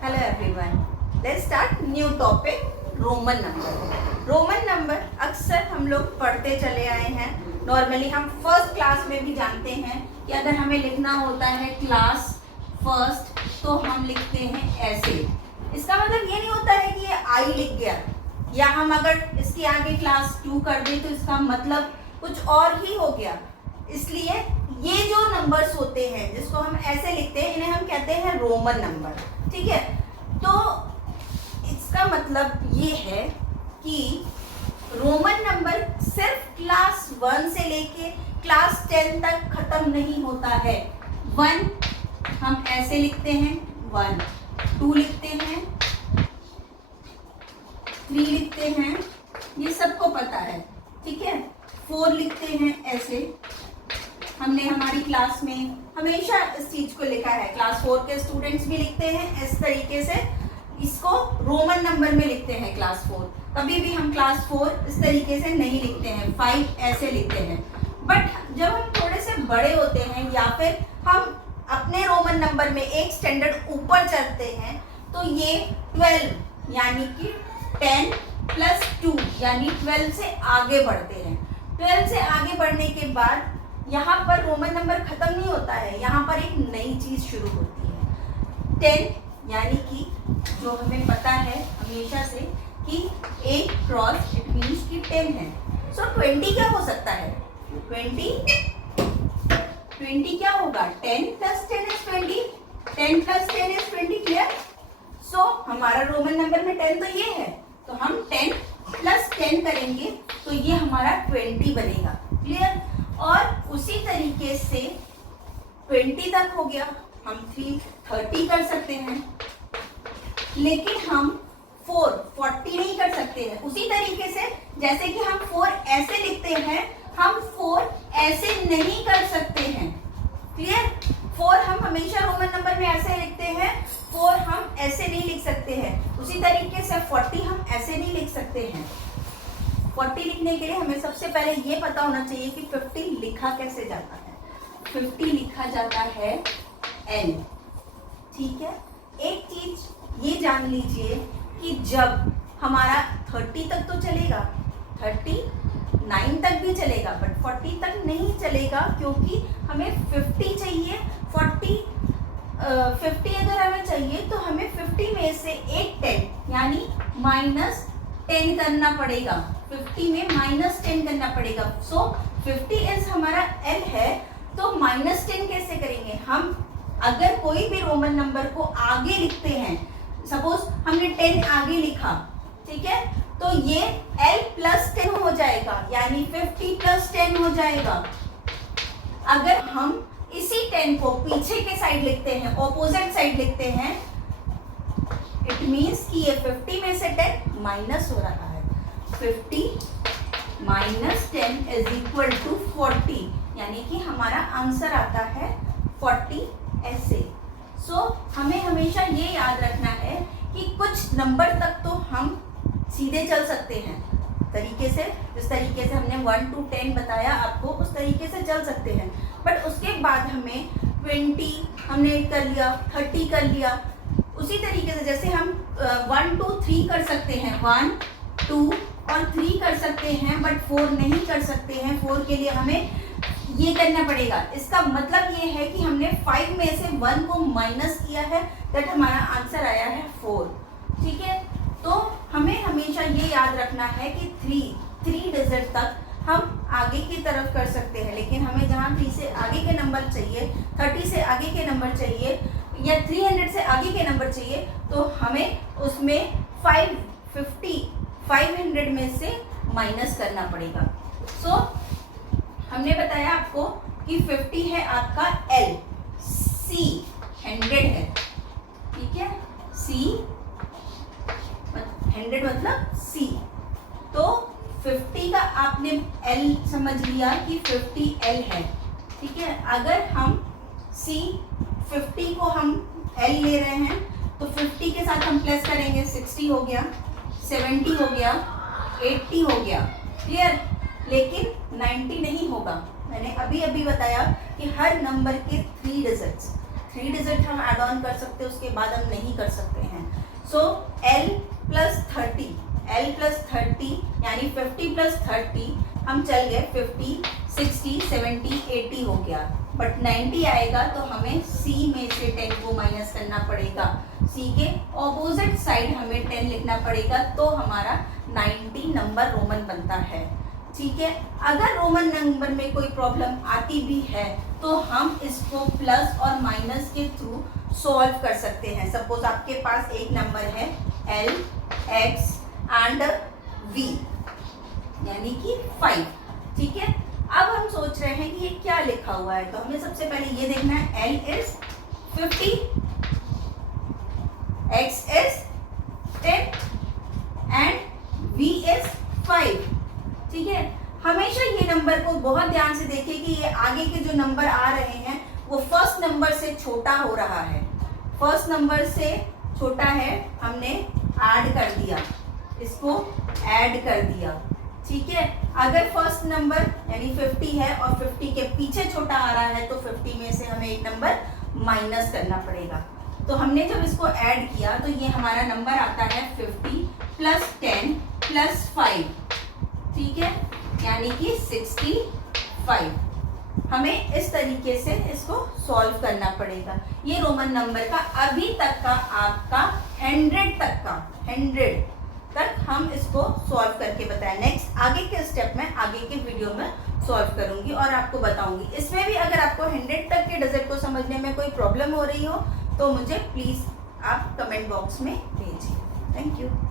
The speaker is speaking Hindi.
Hello everyone. Let's start new topic Roman number. Roman number अक्सर हम लोग पढ़ते चले आए हैं. नॉर्मली हम फर्स्ट क्लास में भी जानते हैं कि अगर हमें लिखना होता है क्लास फर्स्ट तो हम लिखते हैं ऐसे. इसका मतलब ये नहीं होता है कि ये आई लिख गया या हम अगर इसके आगे क्लास 2 कर दें तो इसका मतलब कुछ और ही हो गया. इसलिए ये जो नंबर्स होते हैं जिसको हम ऐसे लिखते हैं इन्हें हम कहते हैं रोमन नंबर. ठीक है, तो इसका मतलब ये है कि रोमन नंबर सिर्फ क्लास 1 से लेके क्लास 10 तक खत्म नहीं होता है. 1 हम ऐसे लिखते हैं, 1, 2 लिखते हैं, 3 लिखते हैं, ये सबको पता है. ठीक है, 4 लिखते हैं ऐसे. हमने हमारी क्लास में हमेशा इस चीज को लिखा है. क्लास 4 के स्टूडेंट्स भी लिखते हैं इस तरीके से, इसको रोमन नंबर में लिखते हैं क्लास 4. कभी भी हम क्लास 4 इस तरीके से नहीं लिखते हैं. 5 ऐसे लिखते हैं. बट जब हम थोड़े से बड़े होते हैं या फिर हम अपने रोमन नंबर में एक स्टैंडर्ड ऊपर चढ़ते हैं तो ये 12 यानी कि 10 प्लस 2 यानी 12 से आगे बढ़ते हैं. 12 से आगे बढ़ने के बाद यहाँ पर रोमन नंबर खत्म नहीं होता है, यहाँ पर एक नई चीज शुरू होती है. 10 यानी कि जो हमें पता है हमेशा से कि A क्रॉस इट मीन्स कि 10 है. सो 20 क्या हो सकता है? 20 क्या होगा? 10 plus 10 is 20. 10 plus 10 is 20. Clear? So हमारा रोमन नंबर में 10 तो ये है, तो हम 10 प्लस 10 करेंगे तो ये हमारा 20 बनेगा. क्लियर? और उसी तरीके से 20 तक हो गया. हम 30 कर सकते हैं, लेकिन हम 40 नहीं कर सकते हैं. उसी तरीके से जैसे कि हम 4 ऐसे लिखते हैं, हम 4 ऐसे नहीं कर सकते हैं. क्लियर? 4 हम हमेशा रोमन नंबर में ऐसे लिखते हैं, 4 हम ऐसे नहीं लिख सकते हैं. उसी तरीके से 40 हम ऐसे नहीं लिख सकते हैं. 40 लिखने के लिए हमें सबसे पहले ये पता होना चाहिए कि 50 लिखा कैसे जाता है. 50 लिखा जाता है L. ठीक है, एक चीज ये जान लीजिए कि जब हमारा 30 तक तो चलेगा, 39 तक भी चलेगा, बट 40 तक नहीं चलेगा क्योंकि हमें 50 चाहिए. 50 अगर हमें चाहिए तो हमें 50 में से एक 10 यानी -10 करना पड़ेगा. 50 में -10 करना पड़ेगा. सो 50 इज हमारा L है, तो -10 कैसे करेंगे? हम अगर कोई भी रोमन नंबर को आगे लिखते हैं, सपोज हमने 10 आगे लिखा, ठीक है, तो ये L प्लस 10 हो जाएगा यानी 50 प्लस 10 हो जाएगा. अगर हम इसी 10 को पीछे के साइड लिखते हैं, ऑपोजिट साइड लिखते हैं, इट मीन्स कि ये 50 में से 10 माइनस हो रहा है. 50 माइनस 10 इज इक्वल टू 40 यानी कि हमारा आंसर आता है 40 ऐसे. सो हमें हमेशा ये याद रखना है कि कुछ नंबर तक तो हम सीधे चल सकते हैं तरीके से, जिस तरीके से हमने 1 to 10 बताया आपको, उस तरीके से चल सकते हैं. बट उसके बाद हमें 20 हमने कर लिया, 30 कर लिया. उसी तरीके से जैसे हम 1 2 3 कर सकते हैं, 1 2 और 3 कर सकते हैं, बट 4 नहीं कर सकते हैं. 4 के लिए हमें ये करना पड़ेगा. इसका मतलब ये है कि हमने 5 में से 1 को माइनस किया है, दैट हमारा आंसर आया है 4. ठीक है, तो हमें हमेशा ये याद रखना है कि 3 डिजिट तक हम आगे की तरफ कर सकते हैं, लेकिन हमें जहाँ 3 से आगे के नंबर चाहिए, 30 से आगे के नंबर चाहिए या 300 से आगे के नंबर चाहिए, तो हमें उसमें 500 में से माइनस करना पड़ेगा. सो हमने बताया आपको कि 50 है आपका L, C 100 है. ठीक है, C 100 मतलब C. तो 50 का आपने L समझ लिया कि 50 L है. ठीक है, अगर हम C 50 को हम L ले रहे हैं तो 50 के साथ हम प्लस करेंगे, 60 हो गया, 70 हो गया, 80 हो गया. क्लियर? लेकिन 90 नहीं होगा. मैंने अभी बताया कि हर नंबर के 3 डिजिट्स 3 डिजिट हम ऐड ऑन कर सकते हैं, उसके बाद हम नहीं कर सकते हैं। सो L प्लस 30 यानी 50 प्लस 30 हम चल गए 50, 60, 70, 80 हो गया, बट 90 आएगा तो हमें C में से 10 को माइनस करना पड़ेगा, C के ऑपोजिट साइड हमें 10 लिखना पड़ेगा, तो हमारा 90 नंबर रोमन बनता है। ठीक है, अगर रोमन नंबर में कोई प्रॉब्लम आती भी है तो हम इसको प्लस और माइनस के थ्रू सॉल्व कर सकते हैं। सपोज आपके पास एक नंबर है L, X एंड V यानी कि 5। ठीक है, अब हम सोच रहे हैं कि ये क्या लिखा हुआ है, तो हमें सबसे पहले ये देखना है L is 50, X is 10 and V is 5। ठीक है, हमेशा ये नंबर को बहुत ध्यान से देखिए कि ये आगे के जो नंबर आ रहे हैं वो फर्स्ट नंबर से छोटा हो रहा है, फर्स्ट नंबर से छोटा है, हमने ऐड कर दिया, इसको ऐड कर दिया। ठीक है, अगर फर्स्ट नंबर यानी 50 है और 50 के पीछे छोटा आ रहा है तो 50 में से हमें एक नंबर माइनस करना पड़ेगा। तो हमने जब इसको ऐड किया तो ये हमारा नंबर आता है 50 प्लस 10 प्लस 5। ठीक है, यानी कि 65। हमें इस तरीके से इसको सॉल्व करना पड़ेगा। ये रोमन नंबर का अभी तक का आपका 100 तक हम इसको सॉल्व करके बताएं। नेक्स्ट आगे के स्टेप में आगे के वीडियो में सॉल्व करूंगी और आपको बताऊंगी। इसमें भी अगर आपको 100 तक के डिजिट को समझने में कोई प्रॉब्लम हो रही हो तो मुझे प्लीज़ आप कमेंट बॉक्स में भेजिए। Thank you.